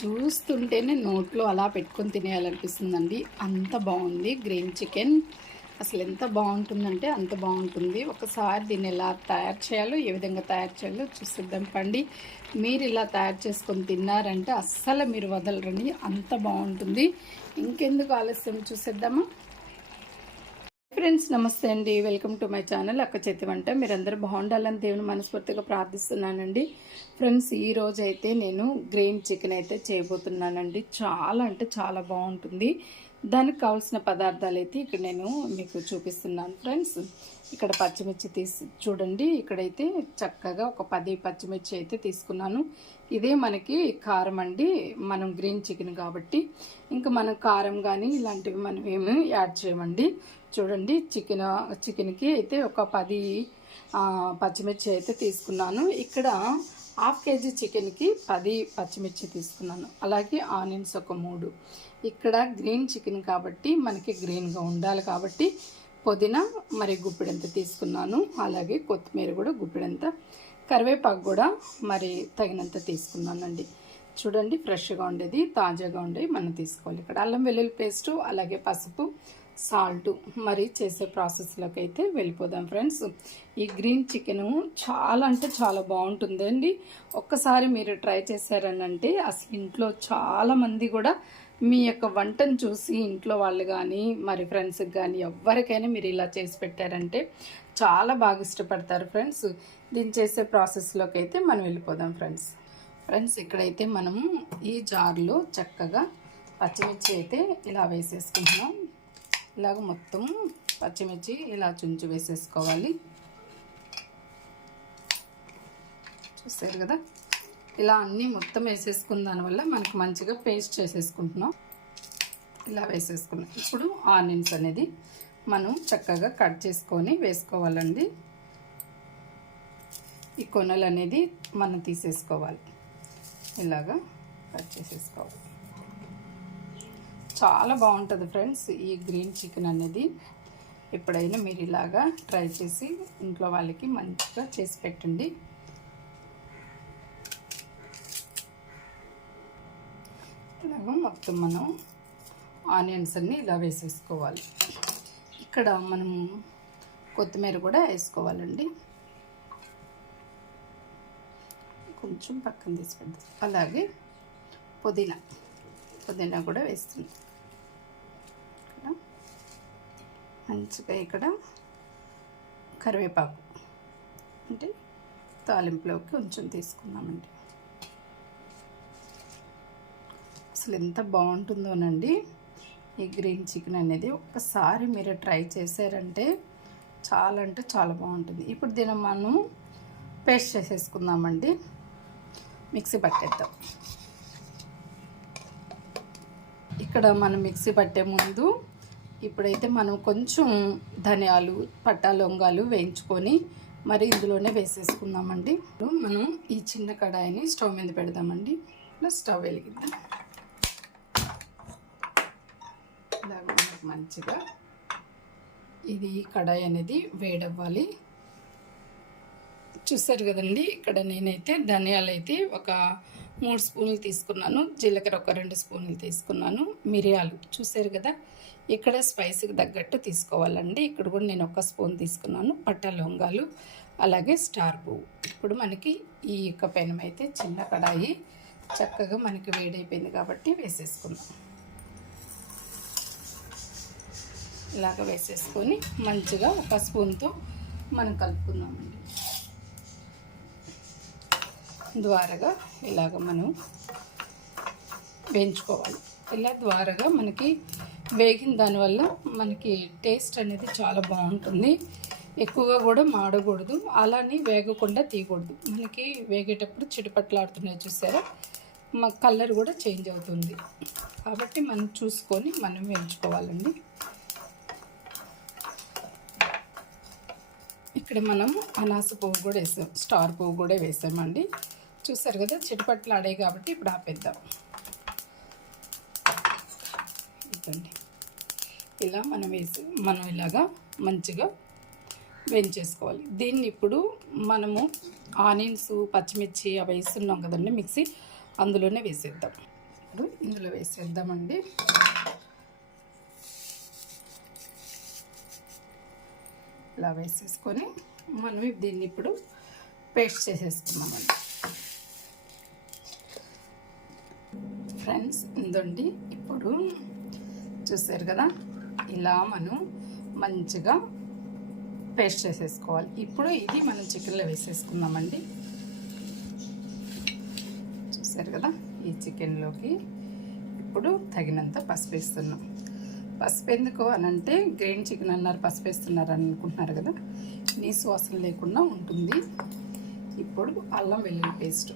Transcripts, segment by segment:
చూస్తుంటేనే నోట్లో అలా పెట్టుకొని తినేయాలనిపిస్తుందండి. అంత బాగుంది గ్రీన్ చికెన్. అసలు ఎంత బాగుంటుందంటే అంత బాగుంటుంది. ఒకసారి దీన్ని ఎలా తయారు చేయాలో, ఏ విధంగా తయారు చేయాలో చూసేద్దాం పండి. మీరు ఇలా తయారు చేసుకొని తిన్నారంటే అస్సలు మీరు వదలరండి, అంత బాగుంటుంది. ఇంకెందుకు ఆలస్యం, చూసేద్దామా ఫ్రెండ్స్. నమస్తే అండి, వెల్కమ్ టు మై ఛానల్ అక్క చేతి వంట. మీరందరూ బాగుండాలని దేవుని మనస్ఫూర్తిగా ప్రార్థిస్తున్నానండి. ఫ్రెండ్స్, ఈరోజు అయితే నేను గ్రీన్ చికెన్ అయితే చేయబోతున్నానండి. చాలా అంటే చాలా బాగుంటుంది. దానికి కావాల్సిన పదార్థాలు అయితే ఇక్కడ నేను మీకు చూపిస్తున్నాను ఫ్రెండ్స్. ఇక్కడ పచ్చిమిర్చి చూడండి. ఇక్కడైతే చక్కగా ఒక 10 పచ్చిమిర్చి అయితే తీసుకున్నాను. ఇదే మనకి కారం అండి, మనం గ్రీన్ చికెన్ కాబట్టి ఇంకా మనం కారం కానీ ఇలాంటివి మనం ఏమి యాడ్ చేయమండి. చూడండి, చికెన్కి అయితే ఒక 10 పచ్చిమిర్చి అయితే తీసుకున్నాను. ఇక్కడ హాఫ్ కేజీ చికెన్కి 10 పచ్చిమిర్చి తీసుకున్నాను. అలాగే ఆనియన్స్ ఒక 3. ఇక్కడ గ్రీన్ చికెన్ కాబట్టి మనకి గ్రీన్గా ఉండాలి కాబట్టి పుదీనా మరి గుప్పిడంత తీసుకున్నాను. అలాగే కొత్తిమీర కూడా గుప్పిడంత, కరివేపాకు కూడా మరి తగినంత తీసుకున్నానండి. చూడండి, ఫ్రెష్గా ఉండేది, తాజాగా ఉండేవి మనం తీసుకోవాలి. ఇక్కడ అల్లం వెల్లుల్లి పేస్టు, అలాగే పసుపు, సాల్ట్. మరి చేసే ప్రాసెస్లోకి అయితే వెళ్ళిపోదాం ఫ్రెండ్స్. ఈ గ్రీన్ చికెను చాలా అంటే చాలా బాగుంటుందండి. ఒక్కసారి మీరు ట్రై చేశారనంటే అసలు ఇంట్లో చాలామంది కూడా మీ యొక్క వంటను చూసి ఇంట్లో వాళ్ళు కానీ మరి ఫ్రెండ్స్కి కానీ ఎవరికైనా మీరు ఇలా చేసి పెట్టారంటే చాలా బాగా ఇష్టపడతారు ఫ్రెండ్స్. దీన్ని చేసే ప్రాసెస్లోకి అయితే మనం వెళ్ళిపోదాం ఫ్రెండ్స్. ఇక్కడైతే మనము ఈ జార్లో చక్కగా పచ్చిమిర్చి అయితే ఇలా వేసేసుకుంటున్నాం. ఇలాగ మొత్తం పచ్చిమిర్చి ఇలా చుంచి వేసేసుకోవాలి. చూస్తారు కదా, ఇలా అన్నీ మొత్తం వేసేసుకున్న దానివల్ల మనకు మంచిగా పేస్ట్ చేసేసుకుంటున్నాం. ఇలా వేసేసుకున్నాం. ఇప్పుడు ఆనియన్స్ అనేది మనం చక్కగా కట్ చేసుకొని వేసుకోవాలండి. ఈ కొనలు అనేది మనం తీసేసుకోవాలి. ఇలాగా కట్ చేసేసుకోవాలి. చాలా బాగుంటుంది ఫ్రెండ్స్ ఈ గ్రీన్ చికెన్ అనేది. ఎప్పుడైనా మీరు ఇలాగా ట్రై చేసి ఇంట్లో వాళ్ళకి మంచిగా చేసి పెట్టండి. ఇలాగ మొత్తం మనం ఆనియన్స్ అన్నీ ఇలా వేసేసుకోవాలి. ఇక్కడ మనం కొత్తిమీర కూడా వేసుకోవాలండి. కొంచెం పక్కన తీసుకుందాం. అలాగే పుదీనా కూడా వేస్తుంది. మంచిగా ఇక్కడ కరివేపాకు అంటే తాలింపులోకి కొంచెం తీసుకున్నామండి. అసలు ఎంత బాగుంటుందోనండి ఈ గ్రీన్ చికెన్ అనేది. ఒక్కసారి మీరు ట్రై చేశారంటే చాలా అంటే చాలా బాగుంటుంది. ఇప్పుడు దీన్ని మనం పేస్ట్ చేసేసుకుందామండి. మిక్సీ పట్టేద్దాం. ఇక్కడ మనం మిక్సీ పట్టే ముందు ఇప్పుడైతే మనం కొంచెం ధనియాలు, పట్టా, లవంగాలు వేయించుకొని మరి ఇందులోనే వేసేసుకుందామండి. మనం ఈ చిన్న కడాయిని స్టవ్ మీద పెడదామండి. ఇలా స్టవ్ వెలిగిద్దాం. ఇలాగ మంచిగా ఇది కడాయి అనేది వేడవ్వాలి. చూసారు కదండి, ఇక్కడ నేనైతే ధనియాలు అయితే ఒక 3 స్పూన్లు తీసుకున్నాను. జీలకర్ర ఒక 2 స్పూన్లు తీసుకున్నాను. మిరియాలు చూసారు కదా, ఇక్కడ స్పైసీకి తగ్గట్టు తీసుకోవాలండి. ఇక్కడ కూడా నేను 1 స్పూన్ తీసుకున్నాను. పట్టా, లవంగాలు, అలాగే స్టార్ పువ్వు. ఇప్పుడు మనకి ఈ యొక్క పెనం అయితే చిన్న కడాయి చక్కగా మనకి వేడైపోయింది కాబట్టి వేసేసుకున్నాం. ఇలాగ వేసేసుకొని మంచిగా 1 స్పూన్తో మనం కలుపుకుందామండి. ద్వారగా ఇలాగ మనం వేయించుకోవాలి. ఇలా ద్వారగా మనకి వేగిన దానివల్ల మనకి టేస్ట్ అనేది చాలా బాగుంటుంది. ఎక్కువగా కూడా మాడకూడదు, అలానే వేగకుండా తీయకూడదు. మనకి వేగేటప్పుడు చిటపట్లాడుతున్నాయి చూసారా, మా కలర్ కూడా చేంజ్ అవుతుంది. కాబట్టి మనం చూసుకొని మనం వేయించుకోవాలండి. ఇక్కడ మనం అనాస పువ్వు కూడా వేసాం, స్టార్ పువ్వు కూడా వేసామండి. చూసారు కదా, చిటపట్లు ఆడాయి కాబట్టి ఇప్పుడు ఆపేద్దాం. ఇదండి, ఇలా మనం ఇలాగా మంచిగా వేయించేసుకోవాలి. దీన్ని ఇప్పుడు మనము ఆనియన్స్, పచ్చిమిర్చి అవి వేస్తున్నాం కదండి మిక్సీ, అందులోనే వేసేద్దాం. ఇప్పుడు ఇందులో వేసేద్దామండి. ఇలా వేసేసుకొని మనం దీన్ని ఇప్పుడు పేస్ట్ చేసేసుకున్నామండి. ఫ్రెండ్స్ ఇందండి, ఇప్పుడు చూసారు కదా, ఇలా మనం మంచిగా పేస్ట్ చేసేసుకోవాలి. ఇప్పుడు ఇది మనం చికెన్లో వేసేసుకుందామండి. చూసారు కదా, ఈ చికెన్లోకి ఇప్పుడు తగినంత పసుపు వేస్తున్నాం. పసుపు ఎందుకు అనంటే గ్రీన్ చికెన్ అన్నారు, పసుపు వేస్తున్నారు అని అనుకుంటున్నారు కదా, నీసు వాసన లేకుండా ఉంటుంది. ఇప్పుడు అల్లం వెల్లుల్లి పేస్ట్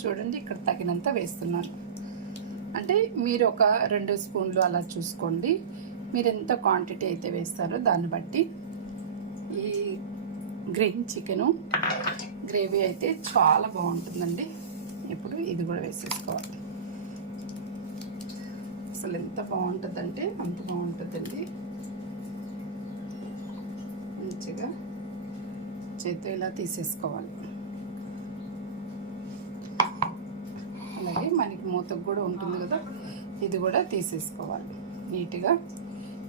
చూడండి, ఇక్కడ తగినంత వేస్తున్నాను. అంటే మీరు ఒక 2 స్పూన్లు అలా చూసుకోండి. మీరు ఎంత క్వాంటిటీ అయితే వేస్తారో దాన్ని బట్టి. ఈ గ్రీన్ చికెను గ్రేవీ అయితే చాలా బాగుంటుందండి. ఇప్పుడు ఇది కూడా వేసేసుకోవాలి. అసలు ఎంత బాగుంటుందంటే అంత బాగుంటుందండి. మంచిగా చేతితో ఇలా తీసేసుకోవాలి. అలాగే మనకి మూతకు కూడా ఉంటుంది కదా, ఇది కూడా తీసేసుకోవాలి. నీట్గా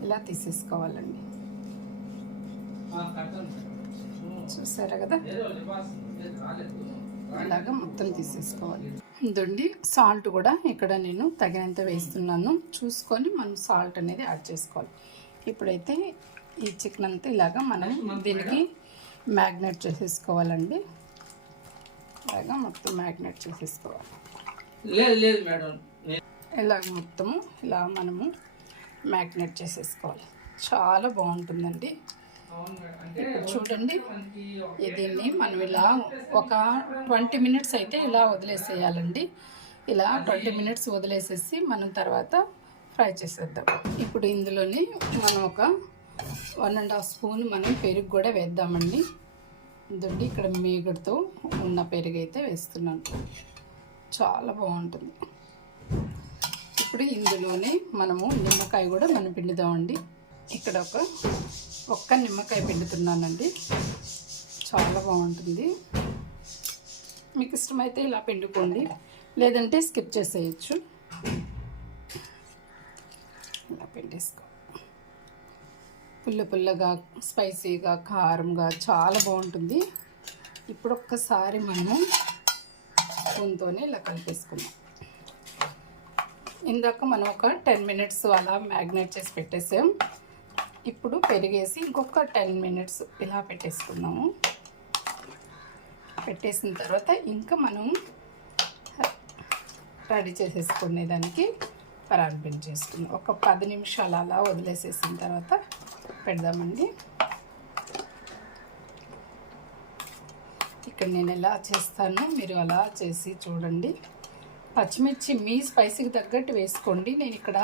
ఇలా తీసేసుకోవాలండి. చూసారా కదా, ఇలాగా మొత్తం తీసేసుకోవాలి. ఇదండి సాల్ట్ కూడా ఇక్కడ నేను తగినంత వేస్తున్నాను. చూసుకొని మనం సాల్ట్ అనేది యాడ్ చేసుకోవాలి. ఇప్పుడైతే ఈ చికెన్ అంతా ఇలాగా మనం దీనికి మ్యాగ్నేట్ చేసేసుకోవాలండి. ఇలాగా మొత్తం మ్యాగ్నేట్ చేసేసుకోవాలి. లేదు మేడం, ఇలాగ మొత్తము ఇలా మనము మ్యాగ్నేట్ చేసేసుకోవాలి. చాలా బాగుంటుందండి. చూడండి, దీన్ని మనం ఇలా ఒక 20 మినిట్స్ అయితే ఇలా వదిలేసేయాలండి. ఇలా 20 మినిట్స్ వదిలేసేసి మనం తర్వాత ఫ్రై చేసేద్దాం. ఇప్పుడు ఇందులోని మనం ఒక 1.5 స్పూన్ మనం పెరుగు కూడా వేద్దామండి. ఇదండి, ఇక్కడ మీగడతో ఉన్న పెరుగు అయితే వేస్తున్నాను. చాలా బాగుంటుంది. ఇప్పుడు ఇందులోనే మనము నిమ్మకాయ కూడా మనం పిండుదామండి. ఇక్కడ ఒక్క నిమ్మకాయ పిండుతున్నానండి. చాలా బాగుంటుంది. మీకు ఇష్టమైతే ఇలా పిండుకోండి, లేదంటే స్కిప్ చేసేయచ్చు. ఇలా పిండేసుకో. పుల్లగా స్పైసీగా కారంగా చాలా బాగుంటుంది. ఇప్పుడు ఒక్కసారి మనము స్పూన్తోనే ఇలా కలిపేసుకుందాం. ఇందాక మనం ఒక 10 మినిట్స్ అలా మ్యాగ్నేట్ చేసి పెట్టేసాం. ఇప్పుడు పెరిగేసి ఇంకొక 10 మినిట్స్ ఇలా పెట్టేసుకుందాము. పెట్టేసిన తర్వాత ఇంకా మనం రెడీ చేసేసుకునేదానికి ప్రారంభం చేసుకుందాం. ఒక 10 నిమిషాలు అలా వదిలేసేసిన తర్వాత పెడదామండి. ఇక్కడ నేను ఎలా చేస్తానో మీరు అలా చేసి చూడండి. పచ్చిమిర్చి మీ స్పైసీకి తగ్గట్టు వేసుకోండి. నేను ఇక్కడ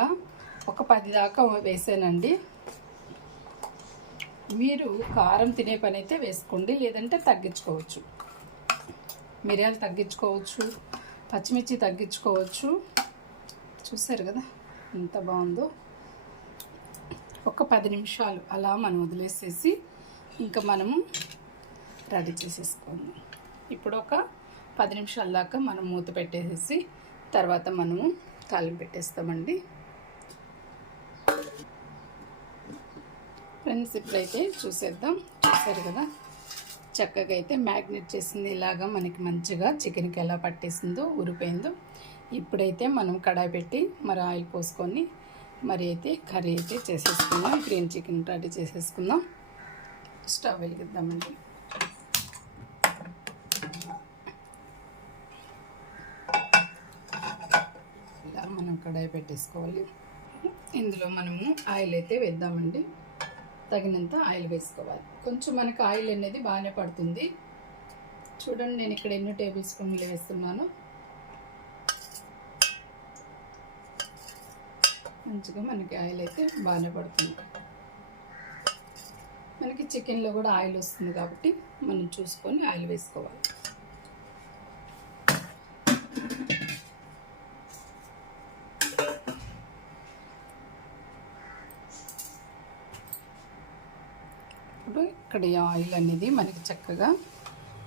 ఒక 10 దాకా వేసానండి. మీరు కారం తినే పని అయితే వేసుకోండి, లేదంటే తగ్గించుకోవచ్చు. మిరియాలు తగ్గించుకోవచ్చు, పచ్చిమిర్చి తగ్గించుకోవచ్చు. చూసారు కదా ఎంత బాగుందో. ఒక 10 నిమిషాలు అలా మనం వదిలేసేసి ఇంకా మనము రెడీ చేసేసుకోండి. ఇప్పుడు ఒక 10 నిమిషాల దాకా మనం మూత పెట్టేసేసి తర్వాత మనము తాలింపు పెట్టేస్తామండి. ఫ్రెండ్స్ ఇప్పుడైతే చూసేద్దాం. చూసారు కదా చక్కగా అయితే మ్యాగ్నేట్ చేసింది. ఇలాగా మనకి మంచిగా చికెన్కి ఎలా పట్టేసిందో ఊరిపోయిందో. ఇప్పుడైతే మనం కడాయి పెట్టి మరి ఆయిల్ పోసుకొని మరి అయితే కర్రీ అయితే చేసేసుకుందాం. గ్రీన్ చికెన్ రెడీ చేసేసుకుందాం. స్టవ్ వెలిగిద్దామండి. ఇలా మనం కడాయి పెట్టేసుకోవాలి. ఇందులో మనము ఆయిల్ అయితే వేద్దామండి. తగినంత ఆయిల్ వేసుకోవాలి. కొంచెం మనకు ఆయిల్ అనేది బాగానే పడుతుంది. చూడండి నేను ఇక్కడ ఎన్ని టేబుల్ స్పూన్లు వేస్తున్నాను. మంచిగా మనకి ఆయిల్ అయితే బాగానే పడుతుంది. మనకి చికెన్లో కూడా ఆయిల్ వస్తుంది కాబట్టి మనం చూసుకొని ఆయిల్ వేసుకోవాలి. ఇప్పుడు ఇక్కడ ఈ ఆయిల్ అనేది మనకి చక్కగా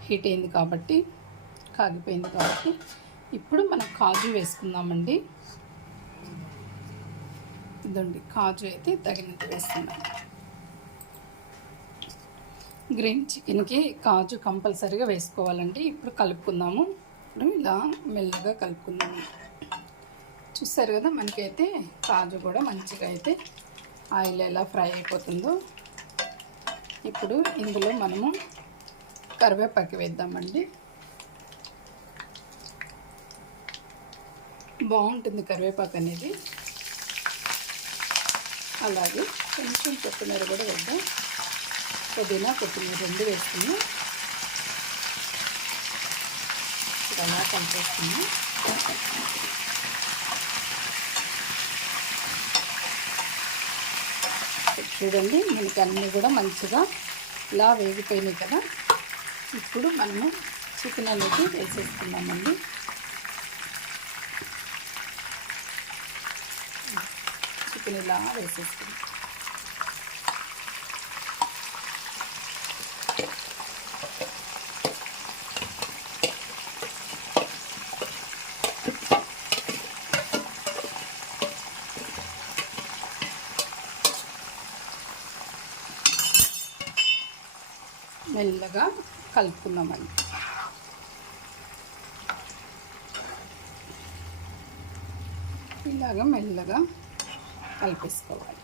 హీట్ అయింది కాబట్టి కాగిపోయింది కాబట్టి ఇప్పుడు మనం కాజు వేసుకుందామండి. ఇదండి కాజు అయితే తగినంత వేస్తున్నాను. గ్రీన్ చికెన్కి కాజు కంపల్సరీగా వేసుకోవాలండి. ఇప్పుడు కలుపుకుందాము. ఇప్పుడు ఇలా మెల్లగా కలుపుకుందాము. చూస్తారు కదా, మనకైతే కాజు కూడా మంచిగా అయితే ఆయిల్ ఎలా ఫ్రై అయిపోతుందో. ఇప్పుడు ఇందులో మనము కరివేపాకు వేద్దామండి. బాగుంటుంది కరివేపాకు అనేది. అలాగే కొంచెం కొత్తిమీర కూడా వేద్దాం. పుదీనా కొత్తిమీర 2 వేసుకున్నాం. ఇప్పుడు అలా కలిపేసుకున్నాం. చూడండి, మనకి అన్నీ కూడా మంచిగా ఇలా వేగిపోయినాయి కదా. ఇప్పుడు మనము చికెన్ అనేది వేసేసుకున్నామండి. చికెన్ ఇలా వేసేసుకున్నాం. మెల్లగా కలుపుకున్నామండి. ఇలాగా మెల్లగా కలిపేసుకోవాలి.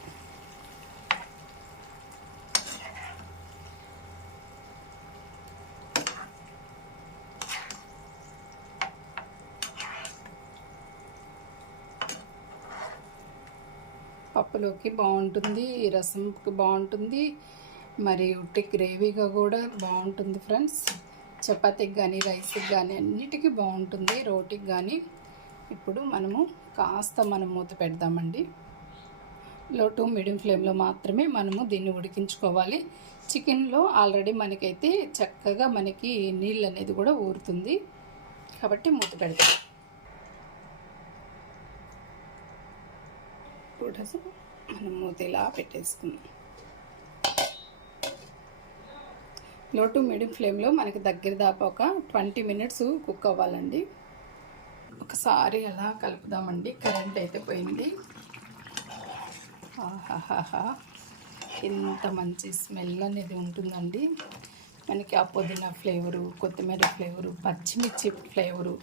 పప్పులోకి బాగుంటుంది, రసంకి బాగుంటుంది, మరి ఉట్టి గ్రేవీగా కూడా బాగుంటుంది ఫ్రెండ్స్. చపాతీకి కానీ రైస్కి కానీ అన్నిటికీ బాగుంటుంది, రోటీకి కానీ. ఇప్పుడు మనము కాస్త మూత పెడదామండి. లో టు మీడియం ఫ్లేమ్లో మాత్రమే మనము దీన్ని ఉడికించుకోవాలి. చికెన్లో ఆల్రెడీ మనకైతే చక్కగా మనకి నీళ్ళు అనేది కూడా ఊరుతుంది, కాబట్టి మూత పెడతాం. ఇప్పుడు మనం మూత ఇలా పెట్టేసుకుందాం. లో టు మీడియం ఫ్లేమ్లో మనకి దగ్గర దాకా ఒక 20 మినిట్స్ కుక్ అవ్వాలండి. ఒకసారి అలా కలుపుదామండి. కరెంట్ అయితే పోయింది. ఆహాహా, ఎంత మంచి స్మెల్ అనేది ఉంటుందండి. మనకి ఆ పుదీనా ఫ్లేవరు, కొత్తిమీర ఫ్లేవరు, పచ్చిమిర్చి ఫ్లేవరు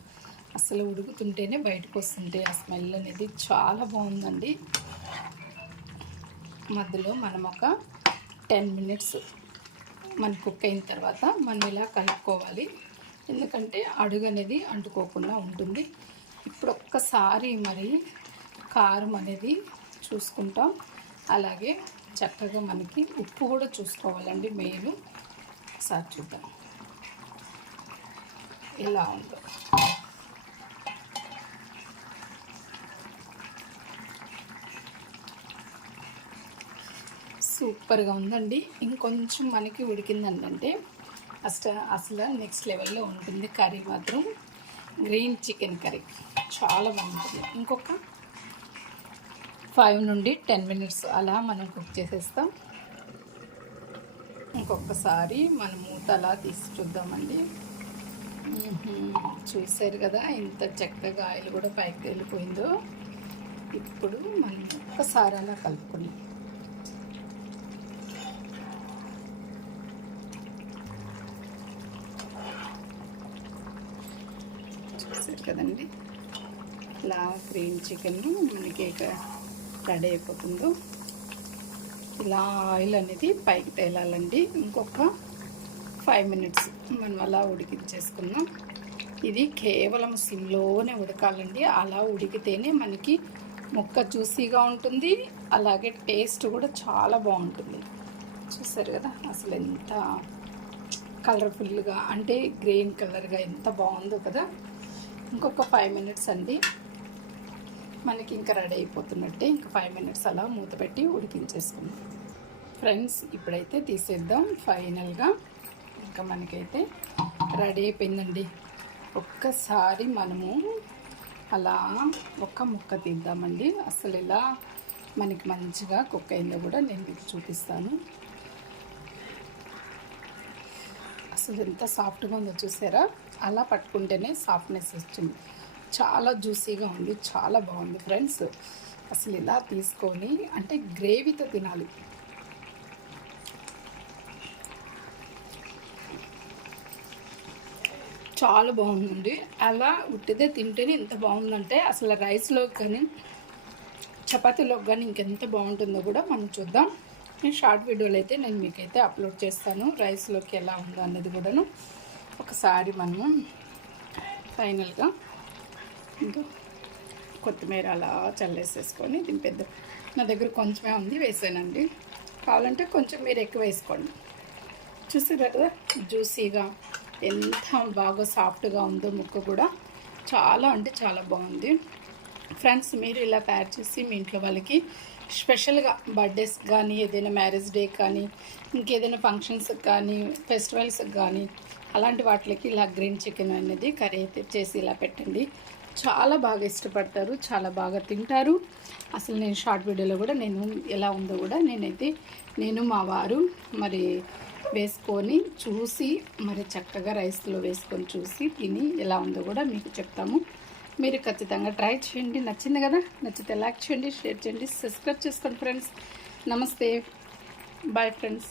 అసలు ఉడుకుతుంటేనే బయటకు వస్తుంటే ఆ స్మెల్ అనేది చాలా బాగుందండి. మధ్యలో మనం ఒక 10 మినిట్స్ మన కుక్ అయిన తర్వాత మనం ఇలా కలుపుకోవాలి, ఎందుకంటే అడుగు అనేది అంటుకోకుండా ఉంటుంది. ఇప్పుడు ఒక్కసారి మరి కారం అనేది చూసుకుంటాం. అలాగే చక్కగా మనకి ఉప్పు కూడా చూసుకోవాలండి మెయిన్. ఒకసారి చూద్దాం ఎలా ఉందో. సూపర్గా ఉందండి. ఇంకొంచెం మనకి ఉడికిందంటే అసలు నెక్స్ట్ లెవెల్లో ఉంటుంది కర్రీ మాత్రం. గ్రీన్ చికెన్ కర్రీ చాలా బాగుంటుంది. ఇంకొక 5 నుండి 10 మినిట్స్ అలా మనం కుక్ చేసేస్తాం. ఇంకొకసారి మనం మూత అలా తీసి చూద్దామండి. చూసారు కదా ఎంత చక్కగా ఆయిల్ కూడా పైకి వెళ్ళిపోయిందో. ఇప్పుడు మనం ఒక్కసారి అలా కలుపుకొని చూసారు కదండి ఇలా గ్రీన్ చికెన్ మనకి రెడీ అయిపోతుందో. ఇలా ఆయిల్ అనేది పైకి తేలాలండి. ఇంకొక 5 మినిట్స్ మనం అలా ఉడికించేసుకున్నాం. ఇది కేవలం సిమ్లోనే ఉడకాలండి. అలా ఉడికితేనే మనకి ముక్క జ్యూసీగా ఉంటుంది, అలాగే టేస్ట్ కూడా చాలా బాగుంటుంది. చూసారు కదా అసలు ఎంత కలర్ఫుల్గా, అంటే గ్రీన్ కలర్గా ఎంత బాగుందో కదా. ఇంకొక 5 మినిట్స్ అండి, మనకి ఇంకా రెడీ అయిపోతున్నట్టే. ఇంకా 5 మినిట్స్ అలా మూత పెట్టి ఉడికించేసుకుందాం ఫ్రెండ్స్. ఇప్పుడైతే తీసేద్దాం ఫైనల్గా. ఇంకా మనకైతే రెడీ అయిపోయిందండి. ఒక్కసారి మనము అలా ఒక్క ముక్క తీద్దామండి. అసలు ఇలా మనకి మంచిగా కుక్ అయిందో కూడా నేను మీకు చూపిస్తాను. అసలు ఎంత సాఫ్ట్గా ఉందో చూసారా. అలా పట్టుకుంటేనే సాఫ్ట్నెస్ వచ్చింది. చాలా జ్యూసీగా ఉంది, చాలా బాగుంది ఫ్రెండ్స్. అసలు ఇలా తీసుకొని అంటే గ్రేవీతో తినాలి. చాలా బాగుందండి. అలా ఉట్టిదే తింటేనే ఇంత బాగుందంటే అసలు రైస్లో కానీ చపాతీలోకి కానీ ఇంకెంత బాగుంటుందో కూడా మనం చూద్దాం. నేను షార్ట్ వీడియోలు అయితే నేను మీకైతే అప్లోడ్ చేస్తాను, రైస్లోకి ఎలా ఉందో అన్నది కూడాను. ఒకసారి మనము ఫైనల్గా ఇంకా కొత్తిమీర అలా చల్లేసేసుకొని దింపేద్దాం. నా దగ్గర కొంచెమే ఉంది, వేసానండి. కావాలంటే కొంచెం మీరు ఎక్కువ వేసుకోండి. చూసారు కదా జ్యూసీగా ఎంత బాగా సాఫ్ట్గా ఉందో ముక్క కూడా. చాలా అంటే చాలా బాగుంది ఫ్రెండ్స్. మీరు ఇలా తయారు చేసి మీ ఇంట్లో వాళ్ళకి స్పెషల్గా బర్త్డేస్ కానీ ఏదైనా మ్యారేజ్ డే కానీ ఇంకేదైనా ఫంక్షన్స్కి కానీ ఫెస్టివల్స్కి కానీ అలాంటి వాటికి ఇలా గ్రీన్ చికెన్ అనేది కర్రీ అయితే చేసి ఇలా పెట్టండి. చాలా బాగా ఇష్టపడతారు, చాలా బాగా తింటారు. అసలు నేను షార్ట్ వీడియోలో కూడా నేను ఎలా ఉందో కూడా నేను మా వారు మరి వేసుకొని చూసి మరి చక్కగా రైస్లో వేసుకొని చూసి తిని ఎలా ఉందో కూడా మీకు చెప్తాము. మీరు ఖచ్చితంగా ట్రై చేయండి. నచ్చింది కదా, నచ్చితే లైక్ చేయండి, షేర్ చేయండి, సబ్స్క్రైబ్ చేసుకోండి ఫ్రెండ్స్. నమస్తే, బాయ్ ఫ్రెండ్స్.